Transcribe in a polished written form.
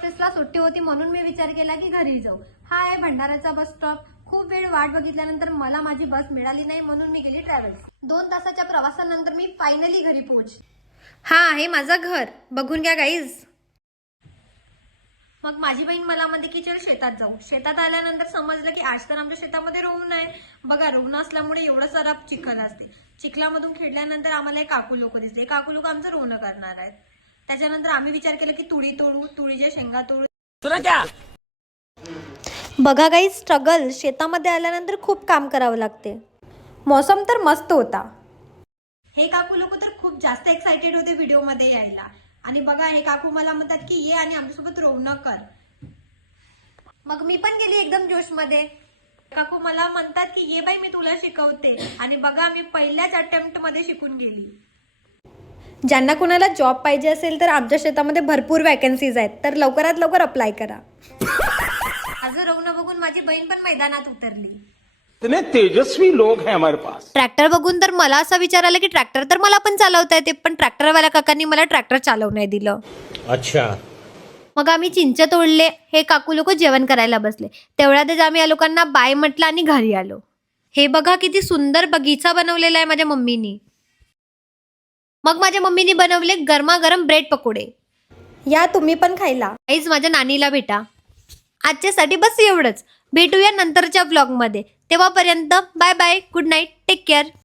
ऑफिसला सुट्टी होती म्हणून मी विचार केला की घरी जाऊ. हा आहे भंडाराचा बस स्टॉप. खूप वेळ वाट बघितल्यानंतर मला माझी बस मिळाली नाही म्हणून मी गेली ट्रॅव्हल्स. 2 तासाच्या प्रवासानंतर मी फायनली घरी पोहोचले. हा आहे माझं घर, बघून घ्या गाईज. मग माझी बहीण मला म्हणते की चल शेतात जाऊ. शेतात आल्यानंतर समजलं की आज तर आमच्या शेतामध्ये रोवणं आहे. बघा रोवणं असल्यामुळे एवढं सारा चिखल असते. चिखलामधून खेळल्यानंतर आम्हाला एक काकू लोक दिसले. काकू लोक आमचं रोवणं करणार आहेत. त्याच्यानंतर आम्ही विचार केला की तुळी तोडू, तुळीच्या शेंगा तोडू. बघा गाईज स्ट्रगल. शेतामध्ये आल्यानंतर खूप काम करावं लागते. मौसम तर मस्त होता. हे काकू लोक तर खूप जास्त एक्साइटेड होते व्हिडिओ मध्ये यायला. आणि बघा हे काकू मला म्हणतात की ये आणि आमच्यासोबत रोवणं कर. मग मी पण गेली एकदम जोश मध्ये. काकू मला म्हणतात की ये बाई मी तुला शिकवते. आणि बघा मी पहिल्याच अटेम्प्ट मध्ये शिकून गेली. ज्यांना कुणाला जॉब पाहिजे असेल तर आमच्या शेतामध्ये भरपूर वॅकन्सीज आहेत, तर लवकरात लवकर अप्लाय करा. माझं रोवणं बघून माझी बहीण पण मैदानात उतरली. इतने तेजस्वी लोग हैं हमारे पास. ट्रॅक्टर बघून तर मला असा विचार आला की ट्रॅक्टर तर मला पण चालवता येते, पण ट्रॅक्टरवाल्या काकांनी मला ट्रॅक्टर चालवू नाही दिलं. अच्छा. मग आम्ही चिंच तोडले. हे काकू लोक जेवण करायला बसले. तेवढ्यातच आम्ही या लोकांना बाय म्हटलं आणि घरी आलो. हे बघा किती सुंदर बगीचा बनवलेला आहे माझ्या मम्मीनी. मग माझ्या मम्मीनी बनवले गरमागरम ब्रेड पकोडे. या तुम्ही पण खायला. आईज माझ्या नानीला भेटा. आजच्यासाठी बस एवढंच. भेटूया नंतरच्या व्लॉगमध्ये. तेव्हापर्यंत bye bye, good night, take care.